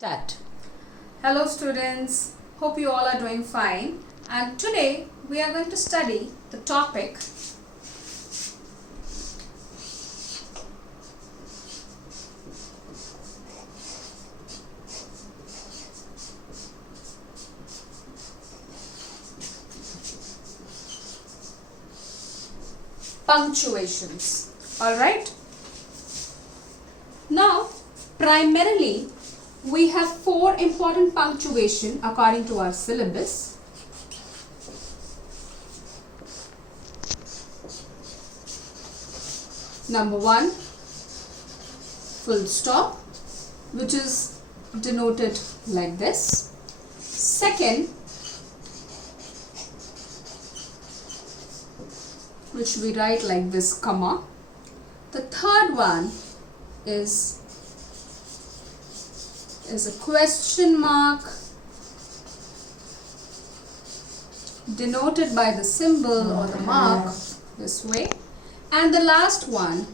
Start. Hello students, hope you all are doing fine, and today we are going to study the topic punctuations. Alright? Now, primarily we have four important punctuation according to our syllabus. Number one, full stop, which is denoted like this. Second, which we write like this, comma. The third one is a question mark denoted by the symbol or the mark this way, and the last one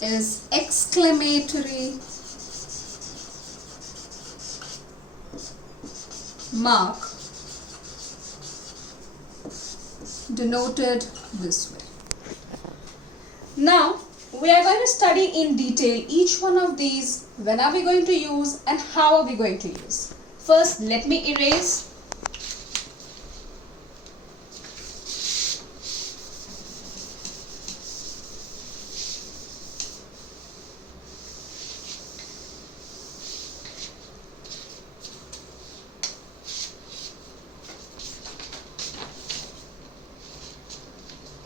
is exclamatory mark denoted this way. Now we are going to study in detail each one of these. When are we going to use and how are we going to use? First, let me erase.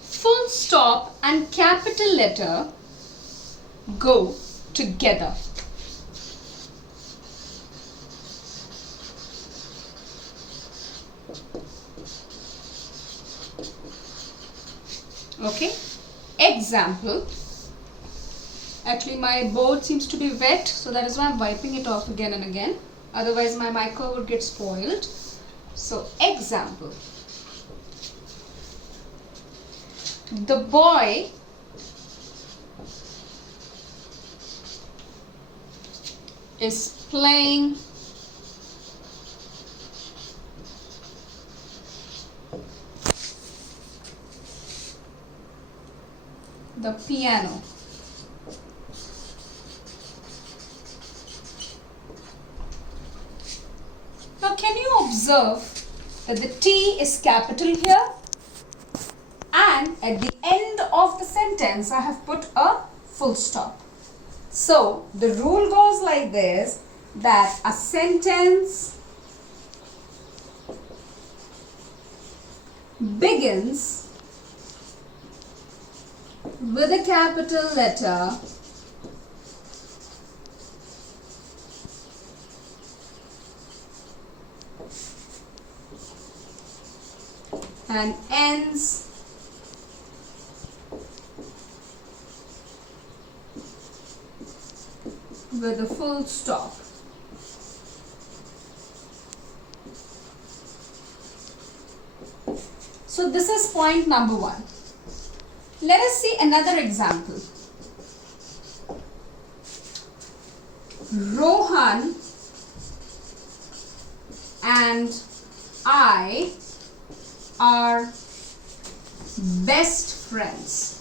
Full stop and capital letter go together. Okay, example. Actually my board seems to be wet, so that is why I'm wiping it off again and again. Otherwise my micro would get spoiled. So example. The boy is playing the piano. Now can you observe that the T is capital here, and at the end of the sentence I have put a full stop. So the rule goes like this, that a sentence begins with a capital letter and ends with a full stop. So this is point number one. Let us see another example. Rohan and I are best friends.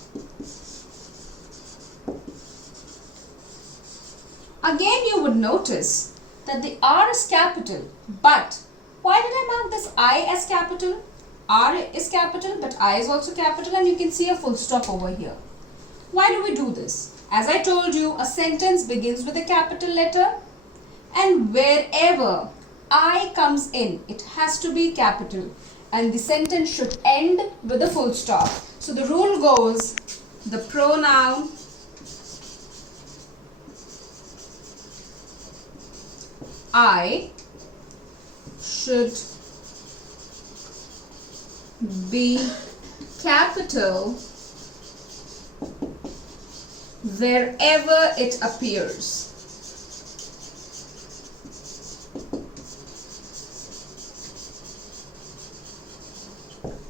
Again, you would notice that the R is capital, but why did I mark this I as capital? R is capital, but I is also capital, and you can see a full stop over here. Why do we do this? As I told you, a sentence begins with a capital letter, and wherever I comes in, it has to be capital, and the sentence should end with a full stop. So the rule goes, the pronoun I should be capital wherever it appears.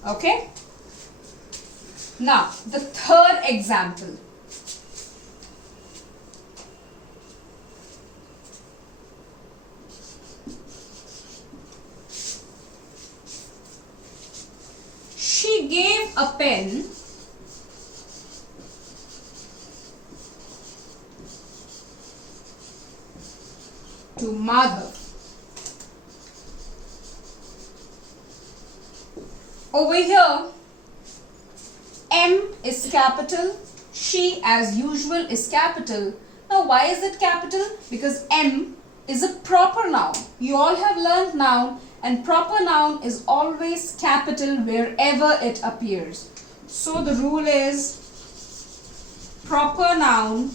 Okay? Now, the third example. a pen to Madhav. Over here, M is capital, she as usual is capital. Now why is it capital? Because M is a proper noun. You all have learned noun, and proper noun is always capital wherever it appears. So the rule is proper noun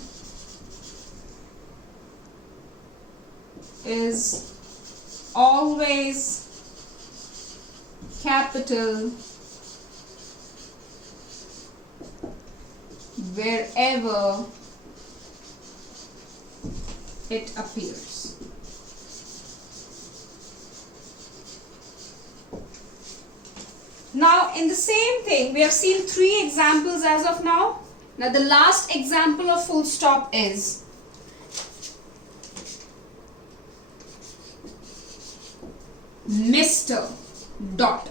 is always capital wherever it appears. Now in the same thing, we have seen 3 examples as of now. Now the last example of full stop is Mr. dot,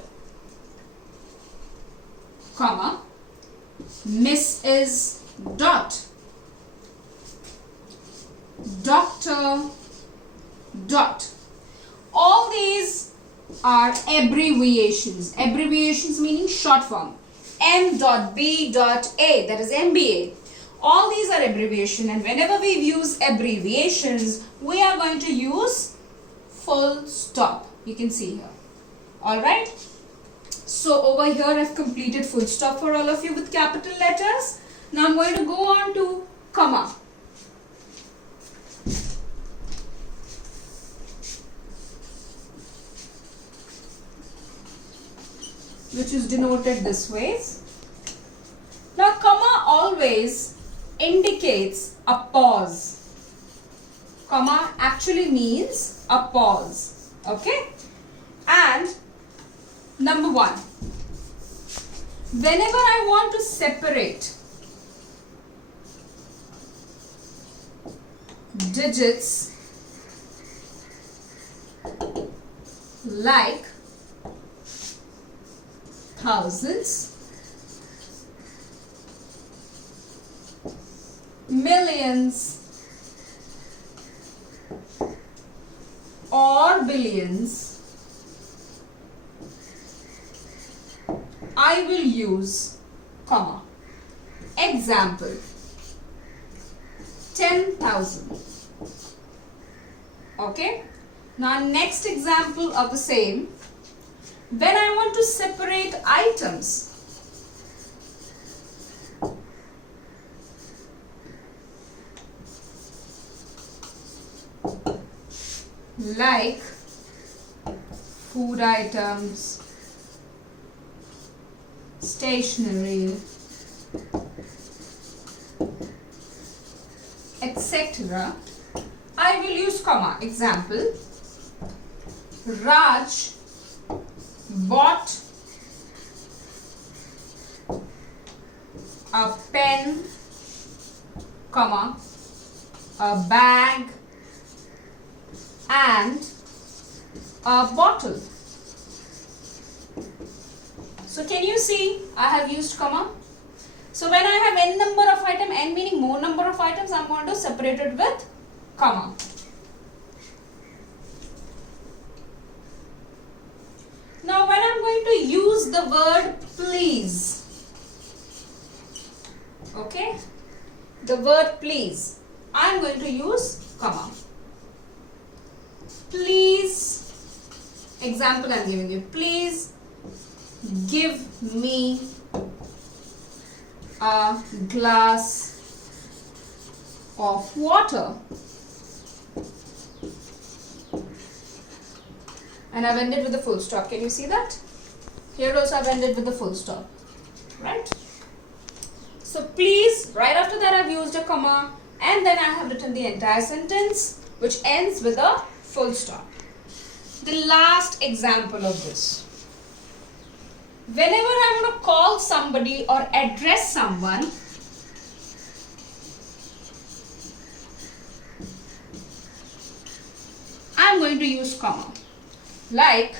comma, Miss is dot, doctor dot. All these are abbreviations. Abbreviations meaning short form. M dot B dot A, that is MBA. All these are abbreviation, and whenever we use abbreviations, we are going to use full stop. You can see here. Alright. So over here I've completed full stop for all of you with capital letters. Now I'm going to go on to comma. Which is denoted this way. Now comma always indicates a pause. Comma actually means a pause. Okay? And number 1. Whenever I want to separate digits like thousands, millions, or billions, I will use comma. Example, 10,000. Okay. Now next example of the same. When I want to separate items, like food items, stationery, etc., I will use comma. Example, Raj bought a pen, comma, a bag, and a bottle. So can you see I have used comma? So when I have n number of items, n meaning more number of items, I am going to separate it with comma. Now when I am going to use the word please, okay, the word please, I am going to use comma. Please, example I am giving you, please give me a glass of water. And I've ended with a full stop. Can you see that? Here also I've ended with a full stop. Right? So please, right after that I've used a comma, and then I have written the entire sentence which ends with a full stop. The last example of this. Whenever I want to call somebody or address someone, I'm going to use comma. Like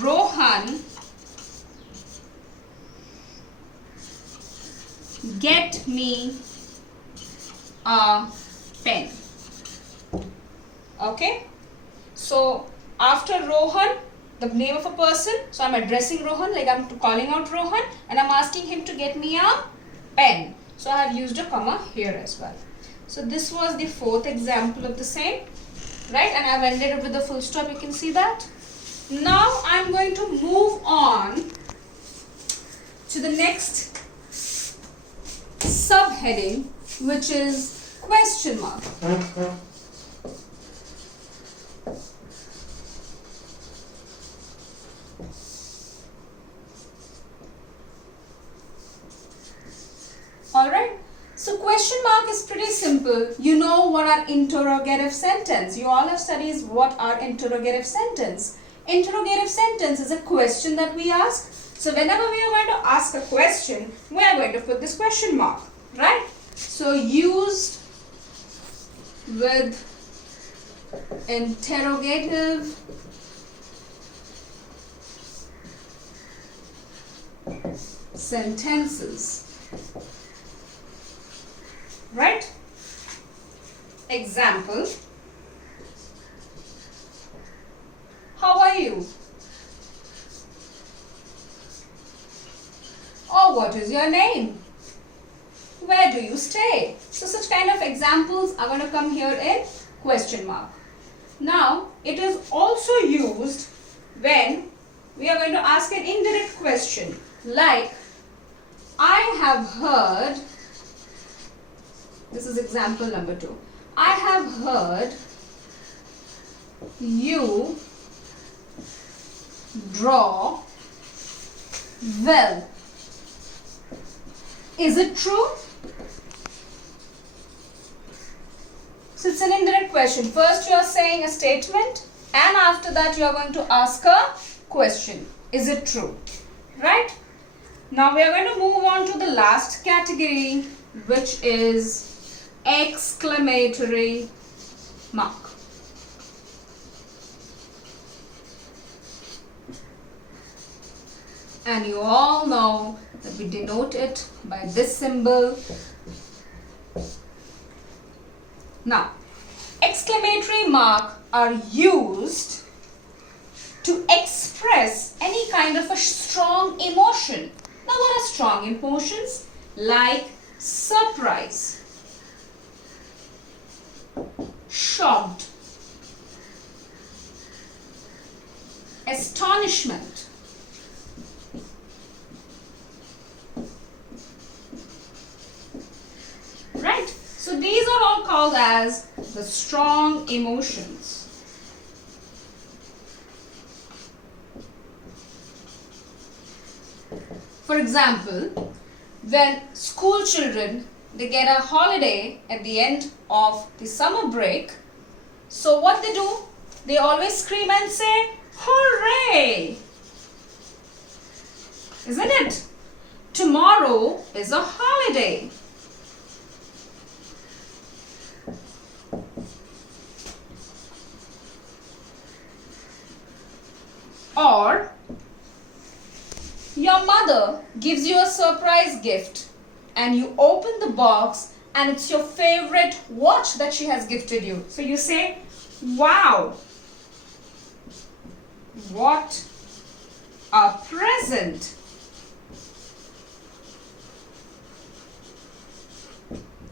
Rohan, get me a pen. Okay, so after Rohan, the name of a person, so I'm addressing Rohan, like I'm calling out Rohan, and I'm asking him to get me a pen. So I have used a comma here as well. So this was the fourth example of the same, right? And I've ended it with a full stop, you can see that. Now I'm going to move on to the next subheading, which is question mark. Alright, so question mark is pretty simple. You know what are interrogative sentence. You all have studied what are interrogative sentence. Interrogative sentence is a question that we ask. So whenever we are going to ask a question, we are going to put this question mark, right? So used with interrogative sentences. Right? Example. How are you? Or what is your name? Where do you stay? So such kind of examples are going to come here in question mark. Now, it is also used when we are going to ask an indirect question like, I have heard. This is example number 2. I have heard you draw well. Is it true? So it's an indirect question. First you are saying a statement and after that you are going to ask a question. Is it true? Right? Now we are going to move on to the last category, which is exclamatory mark. And you all know that we denote it by this symbol. Now, exclamatory mark are used to express any kind of a strong emotion. Now, what are strong emotions? Like surprise, shocked, astonishment, right? So these are all called as the strong emotions. For example, when school children, they get a holiday at the end of the summer break, so what they do? They always scream and say, hooray! Isn't it? Tomorrow is a holiday. Or your mother gives you a surprise gift and you open the box and it's your favorite watch that she has gifted you. So you say, wow, what a present.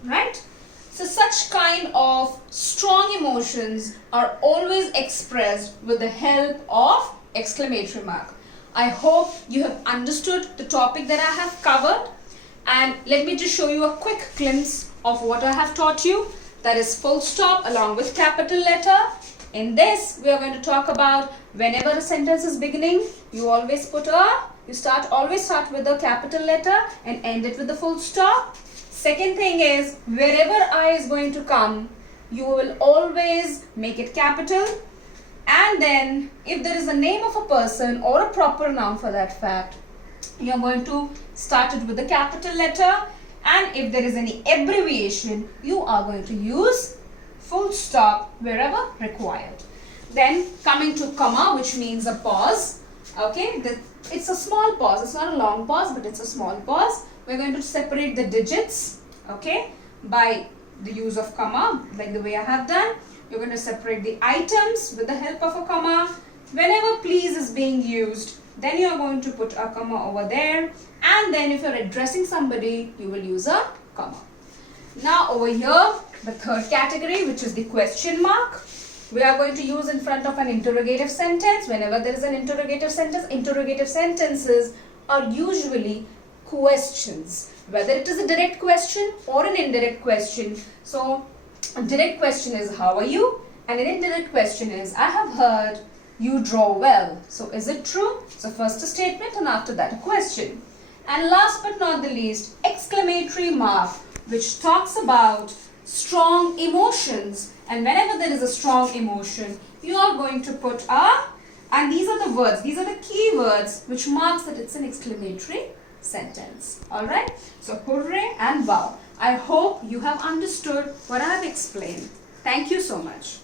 Right? So such kind of strong emotions are always expressed with the help of exclamatory mark. I hope you have understood the topic that I have covered, and let me just show you a quick glimpse of what I have taught you. That is full stop along with capital letter. In this we are going to talk about whenever a sentence is beginning, you always always start with a capital letter and end it with the full stop. Second thing is, wherever I is going to come, you will always make it capital. And then if there is a name of a person or a proper noun for that fact, you are going to start it with the capital letter. And if there is any abbreviation, you are going to use full stop wherever required. Then coming to comma, which means a pause. Okay, it's a small pause. It's not a long pause, but it's a small pause. We're going to separate the digits, okay, by the use of comma, like the way I have done. You're going to separate the items with the help of a comma. Whenever please is being used, then you are going to put a comma over there, and then if you're addressing somebody, you will use a comma. Now over here, the third category, which is the question mark, we are going to use in front of an interrogative sentence. Whenever there is an interrogative sentences are usually questions, whether it is a direct question or an indirect question. So a direct question is how are you, and an indirect question is I have heard you draw well. So is it true? So first a statement and after that a question. And last but not the least, exclamatory mark, which talks about strong emotions, and whenever there is a strong emotion, you are going to put a, and these are the words, these are the key words which marks that it's an exclamatory sentence. Alright, so hooray and wow. I hope you have understood what I have explained. Thank you so much.